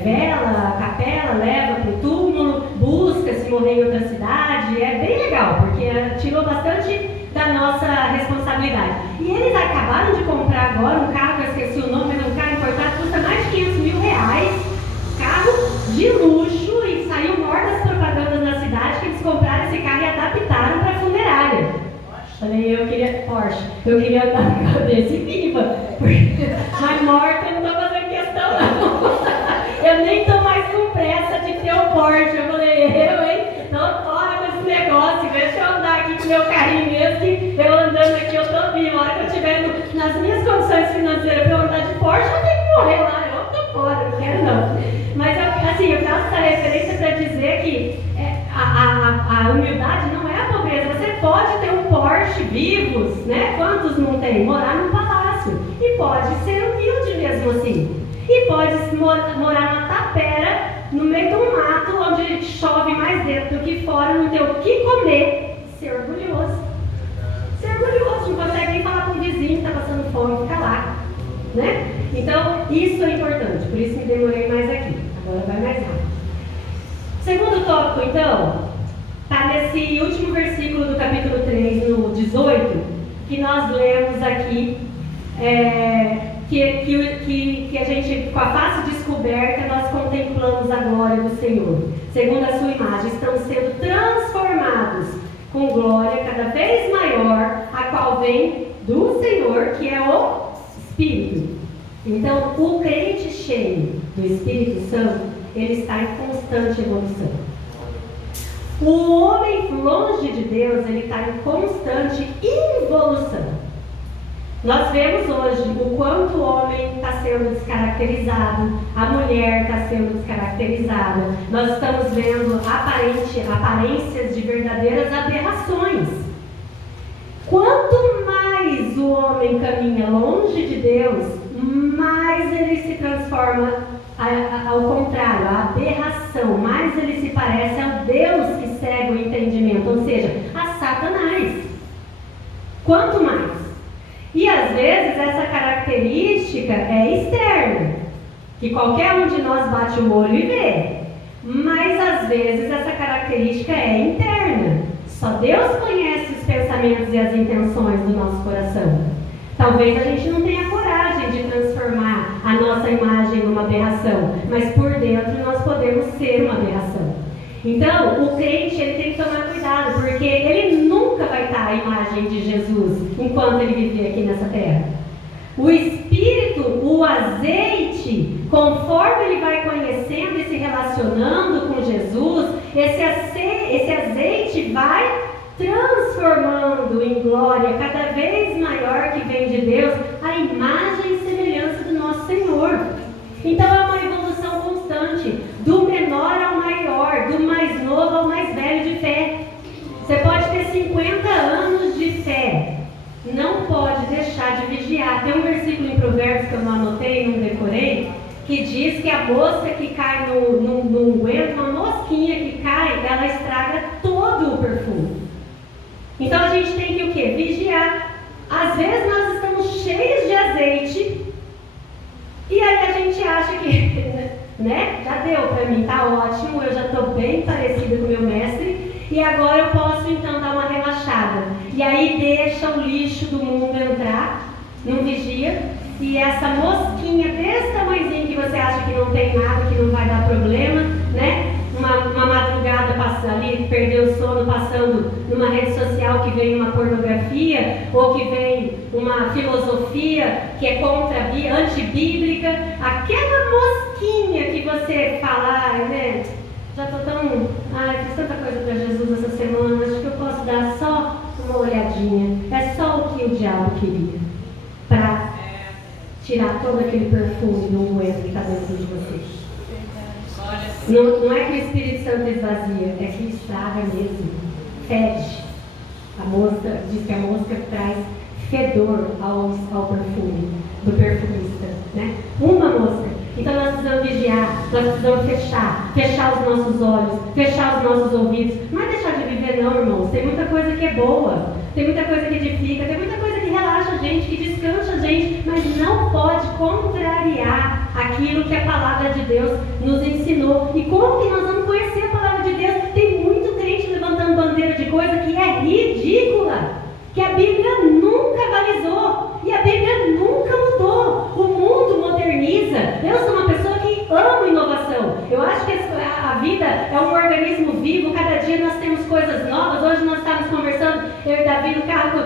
vela, capela, leva para o túmulo, busca se morrer em outra cidade. É bem legal, porque tirou bastante da nossa responsabilidade. E eles acabaram de comprar agora um carro, que eu esqueci o nome, mas um carro importado, custa mais de 500 mil reais. Carro de luxo, e saiu maior das propagandas na cidade que eles compraram esse carro e adaptaram para a funerária. Falei, eu queria Porsche, eu queria andar no carro desse viva, mas morta eu não estou fazendo questão não. Eu nem estou mais com pressa de ter o Porsche. Eu falei, então fora com esse negócio, deixa eu andar aqui com o meu carrinho mesmo, que eu andando aqui eu estou vivo. A hora que eu estiver nas minhas condições financeiras para eu andar de Porsche, eu tenho que morrer lá, eu estou fora, não quero não. Mas eu faço essa referência para dizer que a humildade não é a pobreza. Você pode ter um Porsche vivos, né? Quantos não tem? Morar num palácio. E pode ser humilde mesmo assim. E pode morar numa tapera, no meio de um mato, onde chove mais dentro do que fora, não ter o que comer, ser orgulhoso. Ser orgulhoso, não consegue nem falar com o vizinho que está passando fome, fica lá. Né? Então, isso é importante, por isso me demorei mais aqui. Agora vai mais rápido. Segundo tópico, então, está nesse último versículo do capítulo 3, no 18, que nós lemos aqui, que a gente, com a face descoberta, nós contemplamos a glória do Senhor. Segundo a sua imagem, estão sendo transformados com glória cada vez maior, a qual vem do Senhor, que é o Espírito. Então, o crente cheio do Espírito Santo, ele está em constante evolução. O homem longe de Deus, ele está em constante involução. Nós vemos hoje o quanto o homem está sendo descaracterizado, a mulher está sendo descaracterizada. Nós estamos vendo aparências de verdadeiras aberrações. Quanto mais o homem caminha longe de Deus, mais ele se transforma ao contrário, a aberração, mais ele se parece ao Deus que cega o entendimento, ou seja, a Satanás. Quanto mais. E às vezes essa característica é externa, que qualquer um de nós bate o olho e vê. Mas às vezes essa característica é interna. Só Deus conhece os pensamentos e as intenções do nosso coração. Talvez a gente não tenha coragem de transformar a nossa imagem numa aberração, mas por dentro nós podemos ser uma aberração. Então, o crente ele tem que tomar cuidado, porque ele nunca vai estar à imagem de Jesus enquanto ele viver aqui nessa terra. O Espírito, o azeite, conforme ele vai conhecendo e se relacionando com Jesus, esse azeite vai transformando em glória cada vez maior que vem de Deus a imagem e semelhança do nosso Senhor. Então é uma evolução constante, do menor ao maior, do mais novo ao mais velho de fé. Você pode ter 50 anos de fé, não pode deixar de vigiar. Tem um versículo em Provérbios que eu não anotei, não decorei, que diz que a mosca que cai no unguento, uma mosquinha que cai, ela estraga todo o perfume. Então a gente tem que o quê? Vigiar. Às vezes nós estamos cheios de azeite e aí a gente acha que, né? Já deu para mim, tá ótimo, eu já estou bem parecida com o meu mestre e agora eu posso então dar uma relaxada. E aí deixa o lixo do mundo entrar, não vigia, e essa mosquinha desse tamanhozinho que você acha que não tem nada, que não vai dar problema, né? Uma madrugada passando ali, perdeu o sono passando numa rede social que vem uma pornografia ou que vem uma filosofia que é antibíblica, aquela mosquinha que você fala, né? Já tô tão, fiz tanta coisa para Jesus essa semana, acho que eu posso dar só uma olhadinha. É só o que o diabo queria, para tirar todo aquele perfume do unguento que está dentro de vocês. Não é que o Espírito Santo esvazia, é que estraga mesmo, fede. A mosca diz que a mosca traz fedor ao perfume do perfumista, né? Uma mosca. Então nós precisamos vigiar, nós precisamos fechar os nossos olhos, fechar os nossos ouvidos. Não é deixar de viver não, irmãos. Tem muita coisa que é boa, tem muita coisa que edifica, tem muita coisa que relaxa a gente, que descansa a gente, mas não pode contrariar aquilo que a palavra de Deus nos ensinou. E como que nós vamos conhecer a palavra de Deus? Tem muito crente levantando bandeira de coisa que é ridícula, que a Bíblia nunca balizou e a Bíblia nunca mudou. O mundo moderniza. Eu sou uma pessoa que ama inovação. Eu acho que a vida é um organismo vivo. Cada dia nós temos coisas novas. Hoje nós estávamos conversando, eu e Davi, no carro,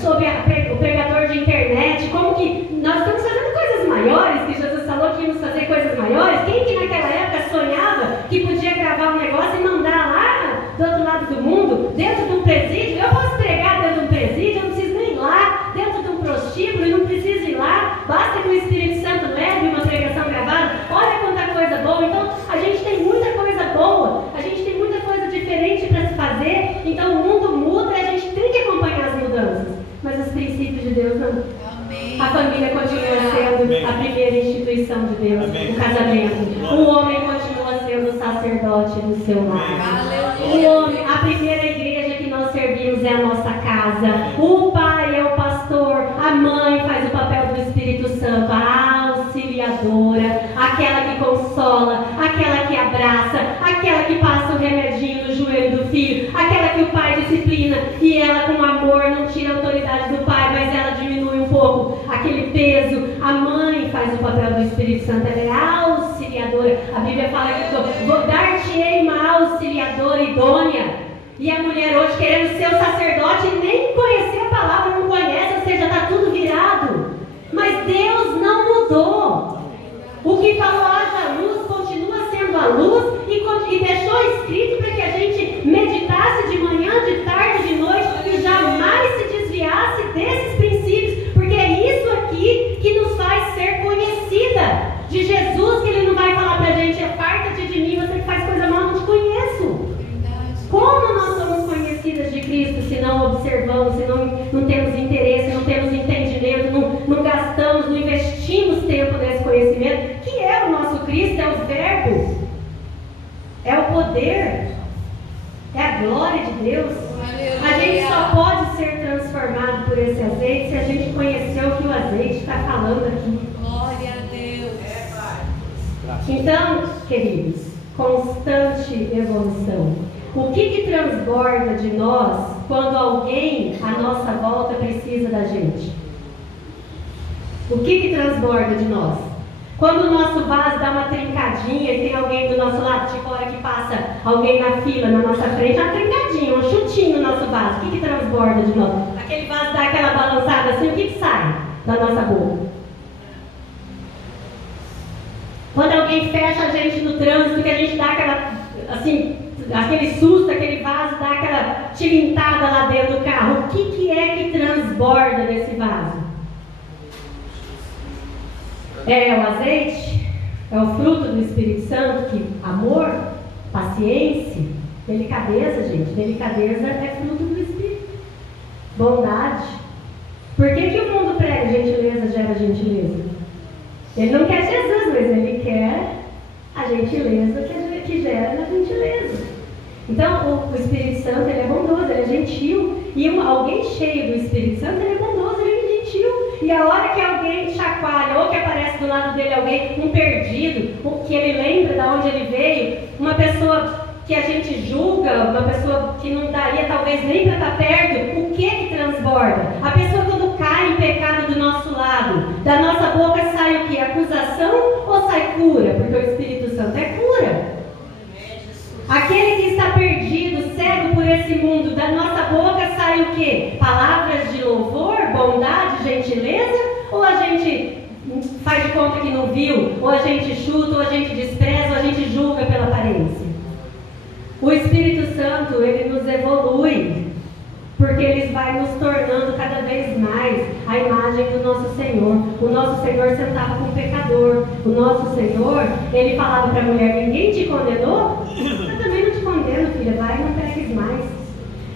sobre o pregador de internet. Como que nós estamos fazendo coisas maiores, que Jesus falou que íamos fazer coisas maiores. Quem que naquela época sonhava que podia gravar um negócio e mandar lá do outro lado do mundo, dentro de um presídio? Eu posso pregar dentro de um presídio, eu não preciso nem ir lá, dentro de um prostíbulo, e não preciso ir lá, basta que o Espírito Santo leve uma pregação gravada. Olha quanta coisa boa. Então a gente tem muita coisa boa, a gente tem muita coisa diferente para se fazer. Então o mundo muda e a gente tem que acompanhar as mudanças, mas os princípios de Deus não. Amém. A família continua sendo a primeira instituição de Deus. Amém. O casamento, o homem continua sendo o sacerdote do seu lar. O homem, a primeira igreja que nós servimos é a nossa casa. O pai é o pastor, a mãe faz o papel do Espírito Santo, a auxiliadora, aquela que consola, aquela que abraça, aquela que passa o remedinho no joelho do filho, aquela que o pai disciplina e ela com amor não tira a autoridade do pai, mas ela diminui um pouco aquele peso. A mãe faz o papel do Espírito Santo, ela é auxiliadora. A Bíblia fala que vou dar-te-ei uma auxiliadora idônea. E a mulher hoje querendo ser o sacerdote e nem conhecer a palavra, não conhece, ou seja, está tudo virado. Mas Deus não mudou. O que falou haja luz continua sendo a luz e deixou escrito para que a gente meditasse de manhã, de tarde, de noite e jamais se desviasse desses princípios, porque é isso aqui que nos faz ser conhecida de Jesus, que Ele não vai falar para a gente, aparta-te de mim, você que faz coisa mal, não te conheço. Como nós somos conhecidas de Cristo se não observamos, se não temos interesse, não temos entendimento, não gastamos, não investimos tempo nesse conhecimento, que é o nosso Cristo, é o Verbo, é o poder, é a glória de Deus. A gente só pode ser transformado por esse azeite se a gente conhecer o que o azeite está falando aqui. Glória a Deus. Então, queridos, constante evolução. O que transborda de nós quando alguém à nossa volta precisa da gente? O que transborda de nós? Quando o nosso vaso dá uma trincadinha e tem alguém do nosso lado, tipo a hora que passa alguém na fila, na nossa frente, uma trincadinha, um chutinho no nosso vaso. O que transborda de nós? Aquele vaso dá aquela balançada assim, o que sai da nossa boca? Quando alguém fecha a gente no trânsito, que a gente dá aquela, assim, aquele susto, aquele vaso dá aquela tilintada lá dentro do carro. O que é que transborda desse vaso? É o azeite? É o fruto do Espírito Santo? Que amor, paciência, delicadeza, gente. Delicadeza é fruto do Espírito. Bondade. Por que o mundo prega gentileza gera gentileza? Ele não quer Jesus, mas ele quer a gentileza que gera na gentileza. Então, o Espírito Santo, ele é bondoso, ele é gentil. E alguém cheio do Espírito Santo, ele é bondoso, ele é gentil. E a hora que alguém chacoalha, ou que aparece do lado dele alguém, um perdido, que ele lembra de onde ele veio, uma pessoa que a gente julga, uma pessoa que não daria talvez nem para estar perto, o que transborda? A pessoa quando cai em pecado do nosso lado, da nossa boca sai o que? Acusação ou sai cura? Porque o Espírito Santo é cura. Aquele que está perdido, cego por esse mundo, da nossa boca sai o quê? Palavras de louvor, bondade, gentileza? Ou a gente faz de conta que não viu? Ou a gente chuta, ou a gente despreza, ou a gente julga pela aparência? O Espírito vai nos tornando cada vez mais a imagem do nosso Senhor. O nosso Senhor sentava com o pecador. O nosso Senhor, ele falava para a mulher: ninguém te condenou? Eu também não te condeno, filha, vai e não peques mais.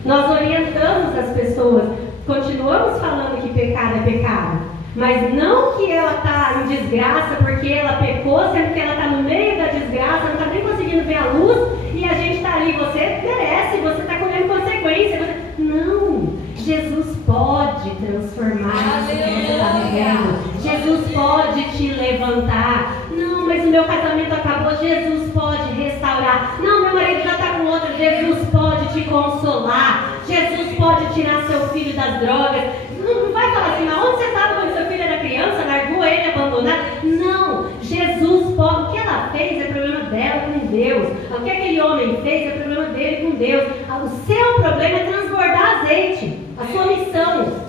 Nós orientamos as pessoas, continuamos falando que pecado é pecado, mas não que ela está em desgraça porque ela pecou, sendo que ela está no meio da desgraça, não está nem conseguindo ver a luz, e a gente está ali, você merece, você está colhendo consequência. Não, Jesus pode transformar isso que você está vivendo. Jesus pode te levantar. Não, mas o meu casamento acabou. Jesus pode restaurar. Não, meu marido já está com outra. Jesus pode te consolar. Jesus pode tirar seu filho das drogas. Não vai falar assim: mas onde você estava quando seu filho era criança? Largou ele abandonado? Não, Jesus pode. O que ela fez é problema dela com Deus. O que aquele homem fez é problema dele com Deus. O seu problema é transbordar azeite. A sua missão.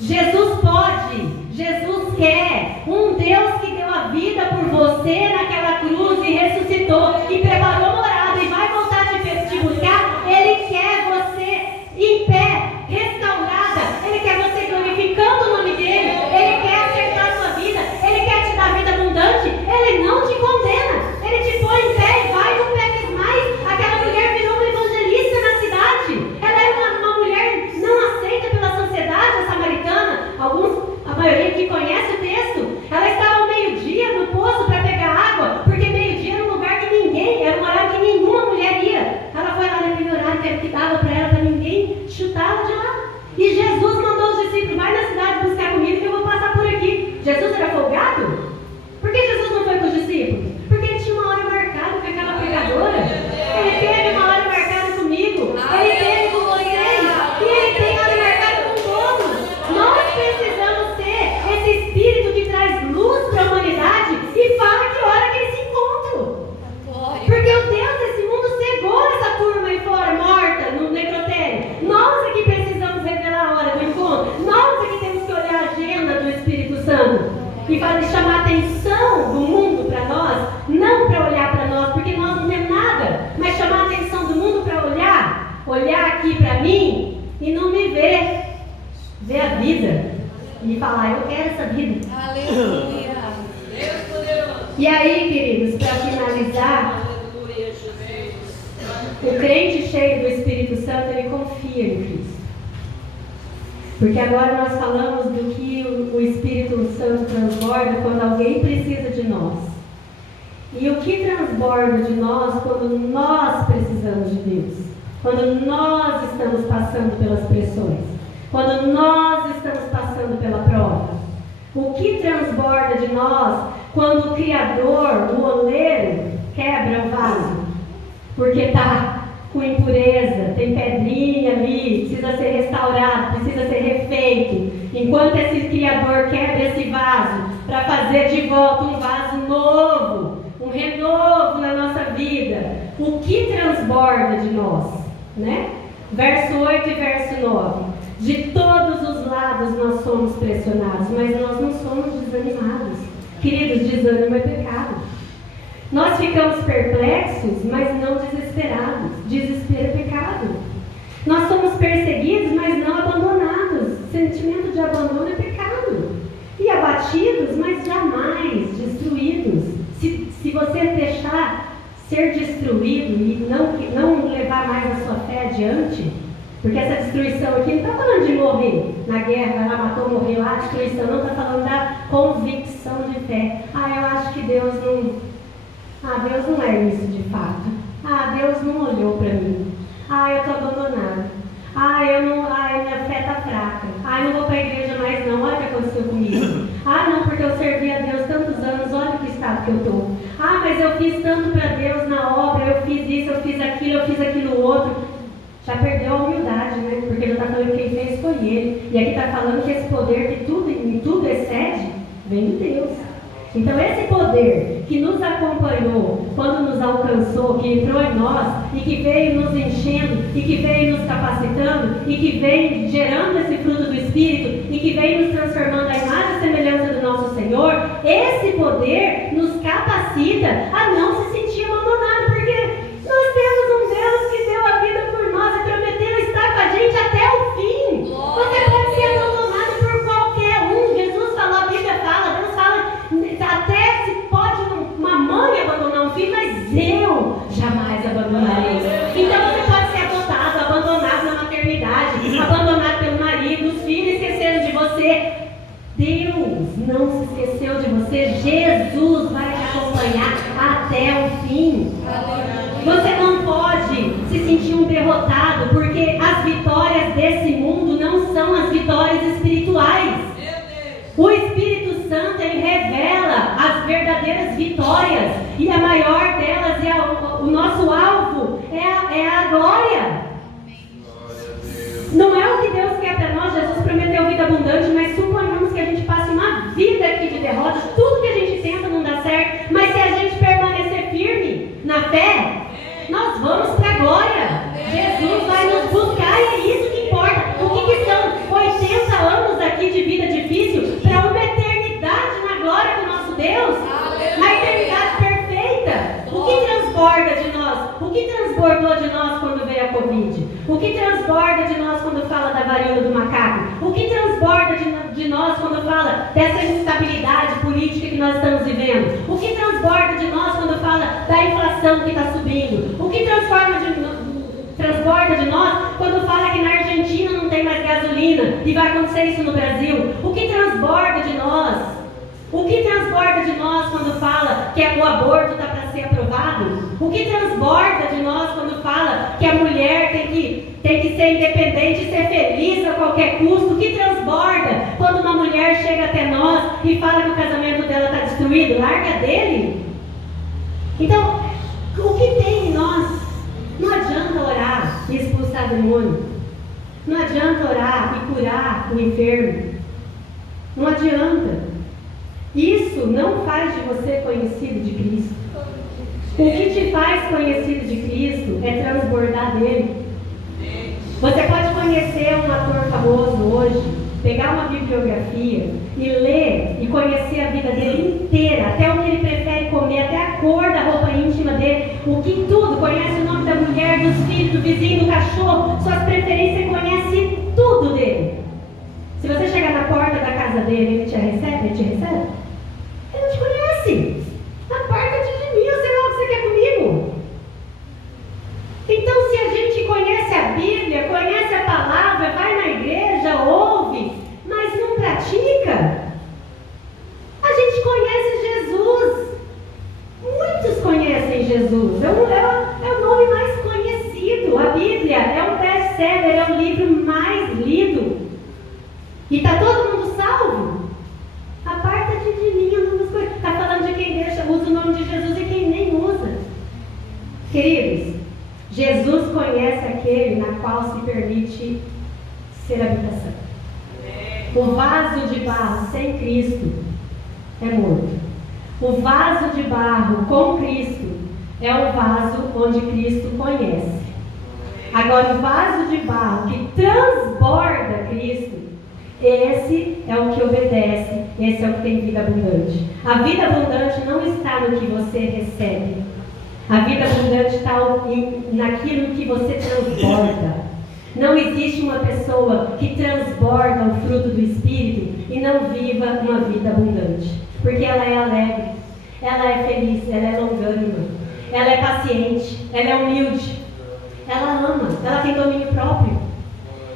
Jesus pode, Jesus quer. Um Deus que deu a vida por você naquela cruz e ressuscitou e preparou morada e vai voltar te buscar. Ele quer você em pé, restaurada. Ele quer você glorificando o nome dele. Ele quer acertar a sua vida. Ele quer te dar vida abundante. Ele não te condena. Ele te põe em pé e vai, não peques mais. Aquela mulher virou uma evangelista na cidade. Ela era uma mulher não aceita pela sociedade, a samaritana. A maioria que conhece o texto, ela estava ao meio-dia no poço para pegar água, porque meio-dia era um lugar que ninguém, era um horário que nenhuma mulher ia. Ela foi lá naquele horário que era que dava para ela, para ninguém chutá-la de lá. E Jesus mandou os discípulos: vai na cidade buscar comida que eu vou passar por aqui. Jesus era folgado? Por que Jesus não foi com os discípulos? Porque ele tinha uma hora marcada com aquela pecadora. Ele teve uma hora marcada comigo. Ele teve com vocês. E ele tem hora marcada com todos. Nós precisamos ter esse espírito que traz luz para a humanidade e fala que hora que eles se encontram. Porque o Deus desse mundo cegou essa turma aí fora, morta, no necrotério. Nós é que precisamos revelar a hora do encontro. Nós é que temos que olhar a agenda do Espírito Santo e chamar a atenção do mundo para nós, não para olhar para nós, porque nós não temos nada, mas chamar a atenção do mundo para olhar aqui para mim e não me ver a vida e falar: eu quero essa vida. Aleluia. E aí, queridos, para finalizar, o crente cheio do Espírito Santo, ele confia em Cristo. Porque agora nós falamos do que o Espírito Santo transborda quando alguém precisa de nós. E o que transborda de nós quando nós precisamos de Deus. Quando nós estamos passando pelas pressões. Quando nós estamos passando pela prova. O que transborda de nós quando o Criador, o oleiro, quebra o vaso. Porque está com impureza, tem pedrinha ali, precisa ser restaurado, precisa ser refeito. Enquanto esse Criador quebra esse vaso para fazer de volta um vaso novo, um renovo na nossa vida, o que transborda de nós, né? Verso 8 e verso 9. De todos os lados nós somos pressionados, mas nós não somos desanimados. Queridos, desânimo é pecado. Nós ficamos perplexos, mas não desesperados. Desespero é pecado. Nós somos perseguidos, mas não abandonados. Sentimento de abandono é pecado. E abatidos, mas jamais destruídos. Se você deixar ser destruído e não levar mais a sua fé adiante, porque essa destruição aqui não está falando de morrer na guerra, ela matou, morreu, a destruição não está falando da convicção de fé. Eu acho que Deus não é isso de fato. Deus não olhou para mim. Eu estou abandonado. Minha fé está fraca. Não vou para a igreja mais não. Olha o que aconteceu comigo. Não, porque eu servi a Deus tantos anos. Olha que estado que eu estou. Mas eu fiz tanto para Deus na obra. Eu fiz isso, eu fiz aquilo outro. Já perdeu a humildade, né? Porque ele está falando que quem fez foi ele. E aqui está falando que esse poder que tudo excede, vem de Deus. Então esse poder que nos acompanhou, quando nos alcançou, que entrou em nós, e que veio nos enchendo, e que veio nos capacitando, e que veio gerando esse fruto do Espírito, e que veio nos transformando à imagem e semelhança do nosso Senhor, esse poder nos capacita a não se sentir abandonado, porque nós temos um Deus que deu a vida por nós e prometeu estar com a gente até o fim. sentir um derrotado, porque as vitórias desse mundo não são as vitórias espirituais. O Espírito Santo, ele revela as verdadeiras vitórias, e a maior delas o nosso alvo é a glória. Não é o que Deus quer para nós. Jesus prometeu vida abundante, mas suponhamos que a gente passe uma vida aqui de derrota, tudo que a gente tenta não dá certo, mas se a gente permanecer firme na fé, nós vamos para a glória. Jesus vai nos buscar e é isso que importa. O que são 80 anos aqui de vida difícil para uma eternidade na glória do nosso Deus? Na eternidade perfeita. O que transborda de nós? O que transbordou de nós quando veio a Covid? O que transborda de nós quando fala da varíola do macaco? O que transborda de nós quando fala dessa instabilidade política que nós estamos vivendo? O que transborda de nós quando fala da inflação que está subindo? O que transborda de nós quando fala que na Argentina não tem mais gasolina e vai acontecer isso no Brasil? O que transborda de nós? O que transborda de nós quando fala que o aborto está para ser aprovado? O que transborda de nós quando fala que a mulher tem que ser independente e ser feliz a qualquer custo? O que transborda quando uma mulher chega até nós e fala que o casamento dela está destruído? Larga dele. Então, o que tem em nós? Não adianta orar e expulsar demônio. Não adianta orar e curar o enfermo. Não adianta. Isso não faz de você conhecido de Cristo. O que te faz conhecido de Cristo é transbordar dele. Você pode conhecer um ator famoso hoje, pegar uma bibliografia e ler e conhecer a vida dele inteira, até o que ele prefere comer, até a cor da roupa íntima dele, o que tudo, conhece o nome da mulher, dos filhos, do vizinho, do cachorro, suas preferências, conhece tudo dele. Se você chegar na porta da casa dele, ele te recebe? Ele não te conhece. Aparta-te de mim, eu sei lá o que você quer comigo. Então, se a gente conhece a Bíblia, conhece a palavra, vai na igreja, ouve, mas não pratica, a gente conhece Jesus. Muitos conhecem Jesus. É o nome mais conhecido. A Bíblia é um best-seller, é o livro mais lido. E está todo mundo salvo? Aparta-te de mim, eu não vos conheço. Está falando de quem usa o nome de Jesus e quem nem usa. Queridos, Jesus conhece aquele na qual se permite ser habitação. O vaso de barro sem Cristo é morto. O vaso de barro com Cristo é o vaso onde Cristo conhece. Agora, o vaso de barro que transborda Cristo, esse é o que obedece, esse é o que tem vida abundante. A vida abundante não está no que você recebe. A vida abundante está naquilo que você transborda. Não existe uma pessoa que transborda o fruto do Espírito e não viva uma vida abundante. Porque ela é alegre, ela é feliz, ela é longânima, ela é paciente, ela é humilde, ela ama, ela tem domínio próprio.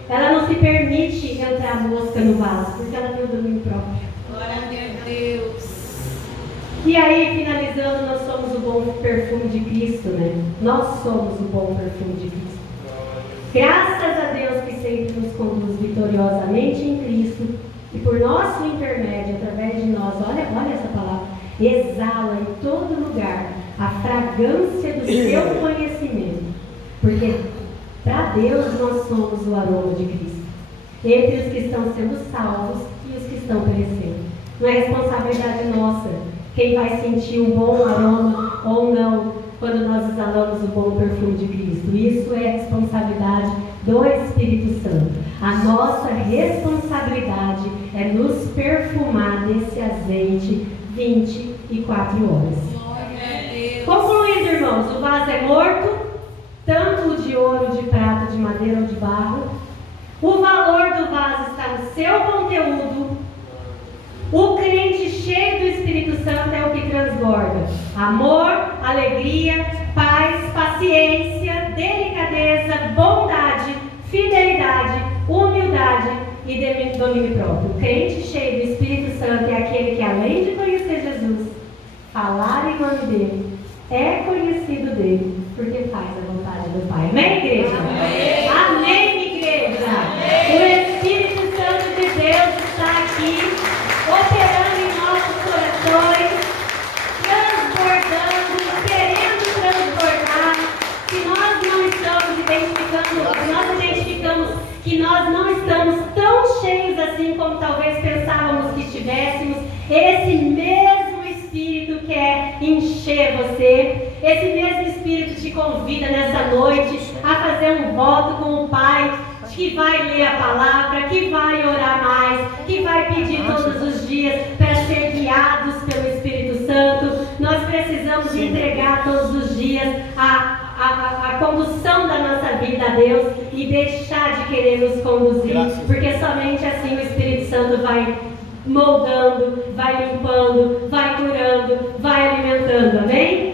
Ela não se permite entrar mosca no vaso, porque ela tem o domínio próprio. Glória a Deus. E aí, finalizando, nós somos o bom perfume de Cristo, né? Nós somos o bom perfume de Cristo. Graças a Deus que sempre nos conduz vitoriosamente em Cristo e por nosso intermédio, através de nós, olha essa palavra, exala em todo lugar a fragrância do seu conhecimento. Porque para Deus nós somos o aroma de Cristo, entre os que estão sendo salvos e os que estão perecendo. Não é responsabilidade nossa quem vai sentir um bom aroma ou não quando nós exalamos o bom perfume de Cristo. Isso é responsabilidade do Espírito Santo. A nossa responsabilidade é nos perfumar desse azeite 24 horas. Concluindo, irmãos, o vaso é morto, tanto o de ouro, de prata, de madeira ou de barro. O valor do vaso está no seu conteúdo. O crente cheio do Espírito Santo é o que transborda amor, alegria, paz, paciência, delicadeza, bondade, fidelidade, humildade e domínio próprio. O crente cheio do Espírito Santo é aquele que, além de conhecer Jesus, falar em nome dele, é conhecido dele, porque faz a vontade do Pai. Amém, igreja? que nós não estamos tão cheios assim como talvez pensávamos que estivéssemos. Esse mesmo Espírito quer encher você. Esse mesmo Espírito te convida nessa noite a fazer um voto com o Pai, que vai ler a palavra, que vai orar mais, que vai pedir todos os dias para ser guiados pelo Espírito Santo. Nós precisamos entregar todos os dias a condução da nossa vida a Deus e deixar de querer nos conduzir, porque somente assim o Espírito Santo vai moldando, vai limpando, vai curando, vai alimentando, amém?